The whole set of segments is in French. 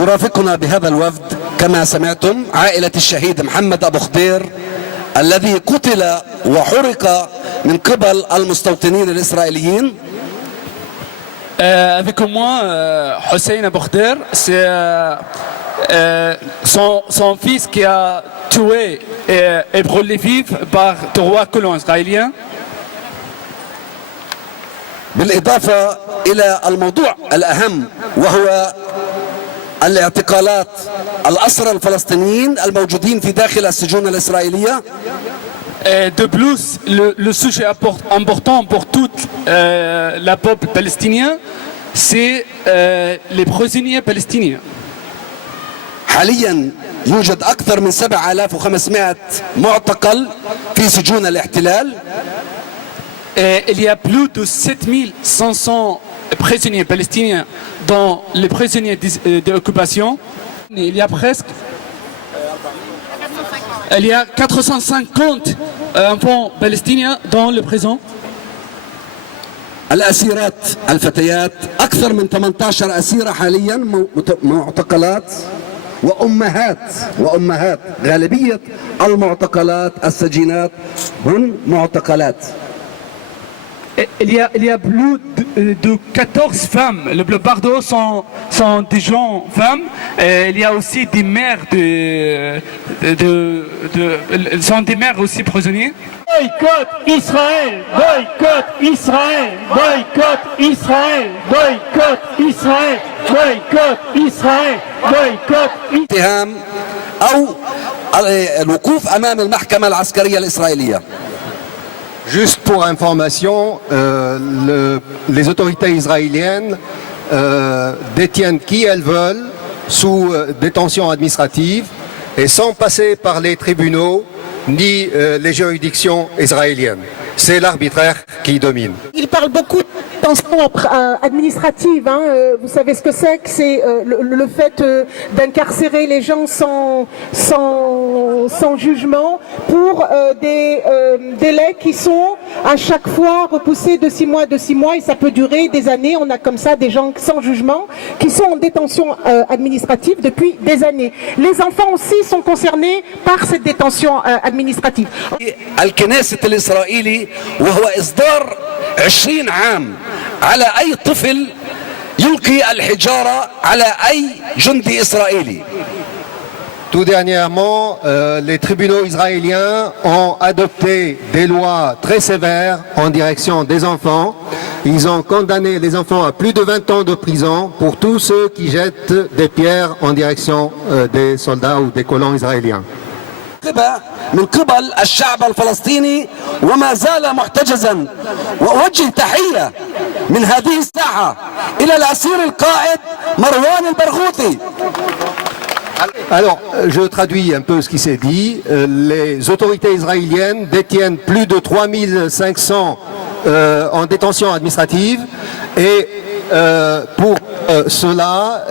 يرافقنا بهذا الوفد كما سمعتم عائلة الشهيد محمد أبو خضير الذي قتل وحرق من قبل المستوطنين الإسرائيليين. Avec moi, Hossein Abou Khder, c'est son fils qui a tué et brûlé vif par trois colons israéliens. بالإضافة إلى الموضوع الأهم وهو الاعتقالات الأسرى الفلسطينيين الموجودين في داخل السجون الإسرائيلية. De plus, le sujet important pour toute la peuple palestinien, c'est les prisonniers palestiniens. حاليا يوجد أكثر من 7500 معتقل في سجون الاحتلال. Il y a plus de 7500 prisonniers palestiniens dans les prisonniers d'occupation. Il y a presque... Il y a 450 enfants palestiniens dans les prisons. الأسيرات الفتيات أكثر من 18 أسيرة حاليا معتقلات وأمهات غالبية المعتقلات السجينات هن معتقلات. Il y a plus de 14 femmes. La plupart d'eux sont des jeunes femmes. Et il y a aussi des mères sont des mères aussi prisonniers. Boycott Israël! Boycott Israël! Boycott Israël! Boycott Israël! Boycott Israël! Boycott اتهام أو الوقوف أمام المحكمة العسكرية الإسرائيلية. Juste pour information, les autorités israéliennes détiennent qui elles veulent sous détention administrative et sans passer par les tribunaux ni les juridictions israéliennes. C'est l'arbitraire qui domine. Il parle beaucoup de détention administrative. Hein. Vous savez ce que c'est? Que c'est le fait d'incarcérer les gens sans jugement pour des délais qui sont à chaque fois repoussés de 6 mois et ça peut durer des années. On a comme ça des gens sans jugement qui sont en détention administrative depuis des années. Les enfants aussi sont concernés par cette détention administrative. الكنيسة الإسرائيلي وهو إصدار 20 عام على أي طفل يلقي الحجارة على أي جندي إسرائيلي. Tout dernièrement, les tribunaux israéliens ont adopté des lois très sévères en direction des enfants. Ils ont condamné les enfants à plus de 20 ans de prison pour tous ceux qui jettent des pierres en direction des soldats ou des colons israéliens. من قبل الشعب الفلسطيني وما زال محتجزا. وأوجه تحية من هذه الساعة إلى الأسير القائد مروان البرغوثي. Alors, je traduis un peu ce qui s'est dit. Les autorités israéliennes détiennent plus de 3500 en détention administrative et pour cela,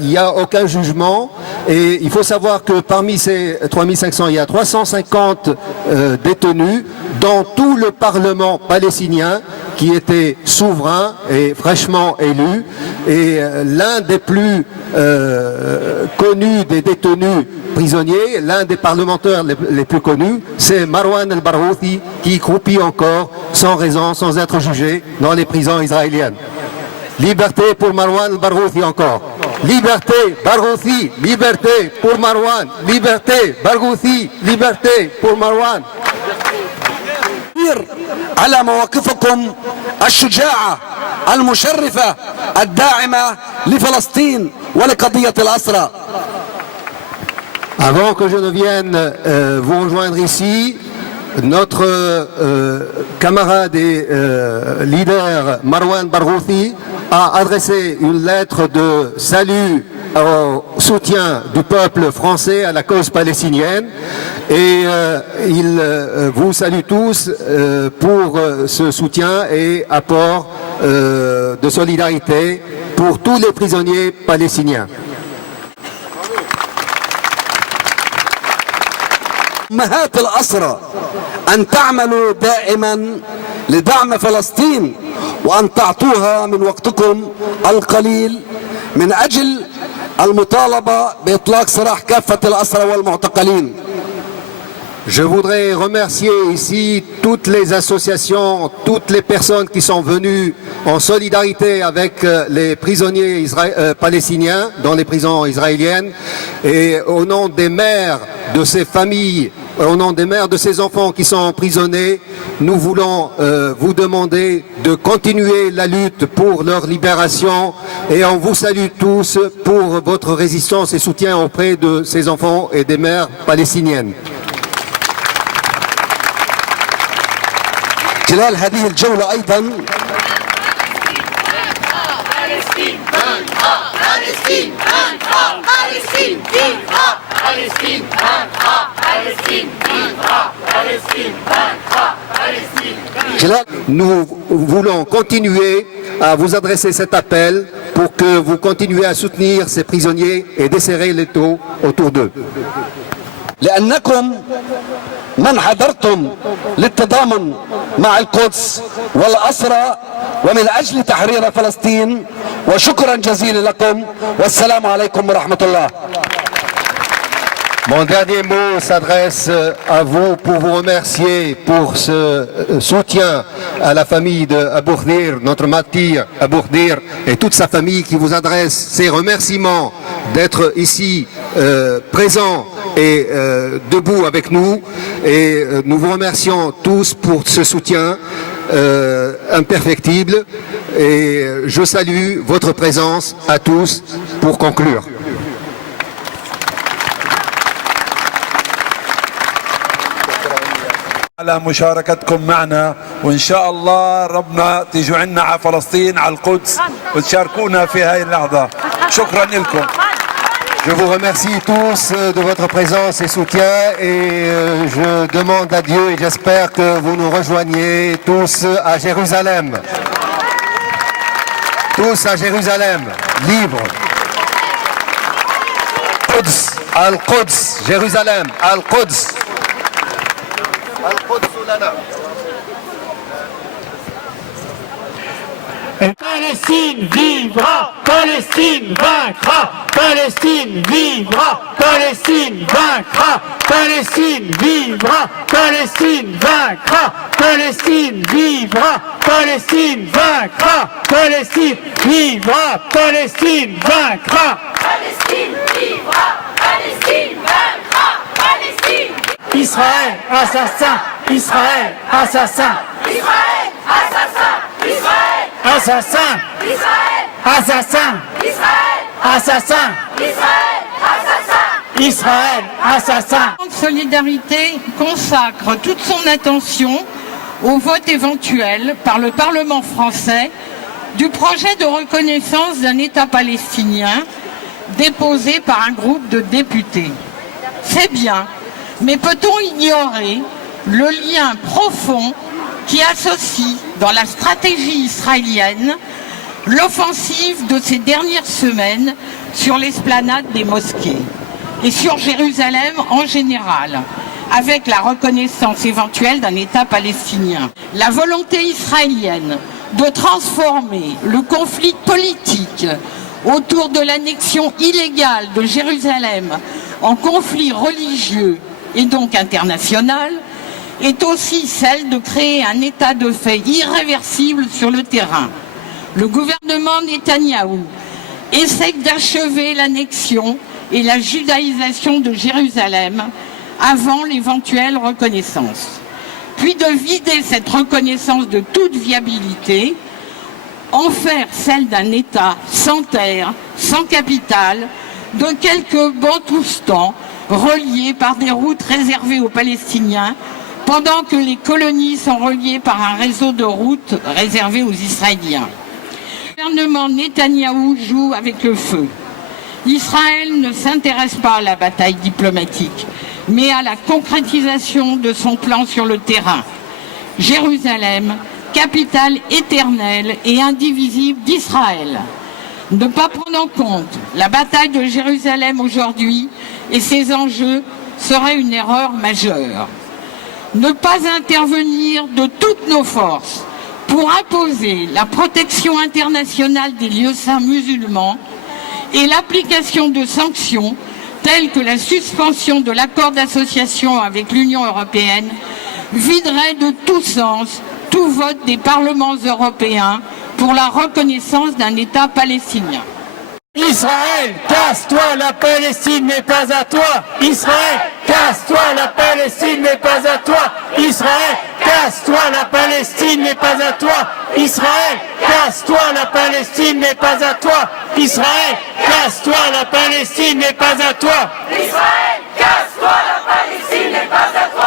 il n'y a aucun jugement et il faut savoir que parmi ces 3500, il y a 350 détenus dans tout le Parlement palestinien qui était souverain et fraîchement élu. Et l'un des plus connus des détenus prisonniers, l'un des parlementaires les plus connus, c'est Marwan al-Barghouthi qui croupit encore sans raison, sans être jugé dans les prisons israéliennes. Liberté pour Marwan al-Barghouthi encore. Liberté, Barghouthi, liberté pour Marwan. Liberté, Barghouthi, liberté pour Marwan. على مواقفكم الشجاعة المشرفة الداعمة لفلسطين ولقضية الأسرى. Avant que je ne vienne vous rejoindre ici, notre camarade et leader Marwan Barghouthi a adressé une lettre de salut au soutien du peuple français à la cause palestinienne et il vous salue tous pour ce soutien et apport de solidarité pour tous les prisonniers palestiniens. أمهات الأسرى أن تعملوا دائما لدعم فلسطين وأن تعطوها من وقتكم القليل من أجل المطالبة بإطلاق سراح كافة الأسرى والمعتقلين. Je voudrais remercier ici toutes les associations, toutes les personnes qui sont venues en solidarité avec les prisonniers palestiniens dans les prisons israéliennes. Et au nom des mères de ces familles, au nom des mères de ces enfants qui sont emprisonnés, nous voulons vous demander de continuer la lutte pour leur libération. Et on vous salue tous pour votre résistance et soutien auprès de ces enfants et des mères palestiniennes. خلال هذه الجولة أيضا nous voulons continuer à vous adresser cet appel pour que vous continuez à soutenir ces prisonniers et desserrer l'étau autour d'eux. لأنكم من حضرتم للتضامن مع القدس والأسرى ومن أجل تحرير فلسطين وشكرا جزيلا لكم والسلام عليكم ورحمة الله. Mon dernier mot s'adresse à vous pour vous remercier pour ce soutien à la famille de Abou Khdir, notre martyr Abou Khdir et toute sa famille qui vous adresse ces remerciements d'être ici présents et debout avec nous. Et nous vous remercions tous pour ce soutien imperfectible. Et je salue votre présence à tous pour conclure. على مشاركتكم معنا وإن شاء الله ربنا تيجوا عنا على فلسطين على القدس وتشاركونا في هاي اللحظة. شكرا لكم. Je vous remercie tous de votre présence et soutien et je demande à Dieu et j'espère que vous nous rejoignez tous à Jérusalem. Tous à Jérusalem, libres. Quds, Al-Quds, Jérusalem, Al-Quds. Palestine vivra, Palestine vaincra, Palestine vivra, Palestine vaincra, Palestine vivra, Palestine vaincra, Palestine vivra, Palestine vaincra, Palestine vivra, Palestine vaincra, Palestine vivra, Palestine vaincra, Palestine. Israël assassin, Israël assassin, Israël assassin, Israël assassin, Israël assassin, Israël assassin, Israël assassin, Israël assassin. Solidarité consacre toute son attention au vote éventuel par le Parlement français du projet de reconnaissance d'un État palestinien déposé par un groupe de députés. C'est bien, mais peut-on ignorer le lien profond qui associe dans la stratégie israélienne l'offensive de ces dernières semaines sur l'esplanade des mosquées et sur Jérusalem en général, avec la reconnaissance éventuelle d'un État palestinien. La volonté israélienne de transformer le conflit politique autour de l'annexion illégale de Jérusalem en conflit religieux et donc international est aussi celle de créer un état de fait irréversible sur le terrain. Le gouvernement Netanyahou essaie d'achever l'annexion et la judaïsation de Jérusalem avant l'éventuelle reconnaissance, puis de vider cette reconnaissance de toute viabilité, en faire celle d'un État sans terre, sans capitale, de quelques bantoustans reliés par des routes réservées aux Palestiniens, pendant que les colonies sont reliées par un réseau de routes réservées aux Israéliens. Le gouvernement Netanyahou joue avec le feu. Israël ne s'intéresse pas à la bataille diplomatique, mais à la concrétisation de son plan sur le terrain. Jérusalem, capitale éternelle et indivisible d'Israël. Ne pas prendre en compte la bataille de Jérusalem aujourd'hui et ses enjeux serait une erreur majeure. Ne pas intervenir de toutes nos forces pour imposer la protection internationale des lieux saints musulmans et l'application de sanctions telles que la suspension de l'accord d'association avec l'Union européenne viderait de tout sens tout vote des parlements européens pour la reconnaissance d'un État palestinien. Israël, casse-toi, la Palestine n'est pas à toi. Israël, casse-toi, la Palestine n'est pas à toi. Israël, casse-toi, la Palestine n'est pas à toi. Israël, casse-toi, la Palestine n'est pas à toi. Israël, casse-toi, la Palestine n'est pas à toi. Israël, casse-toi, la Palestine n'est pas à toi.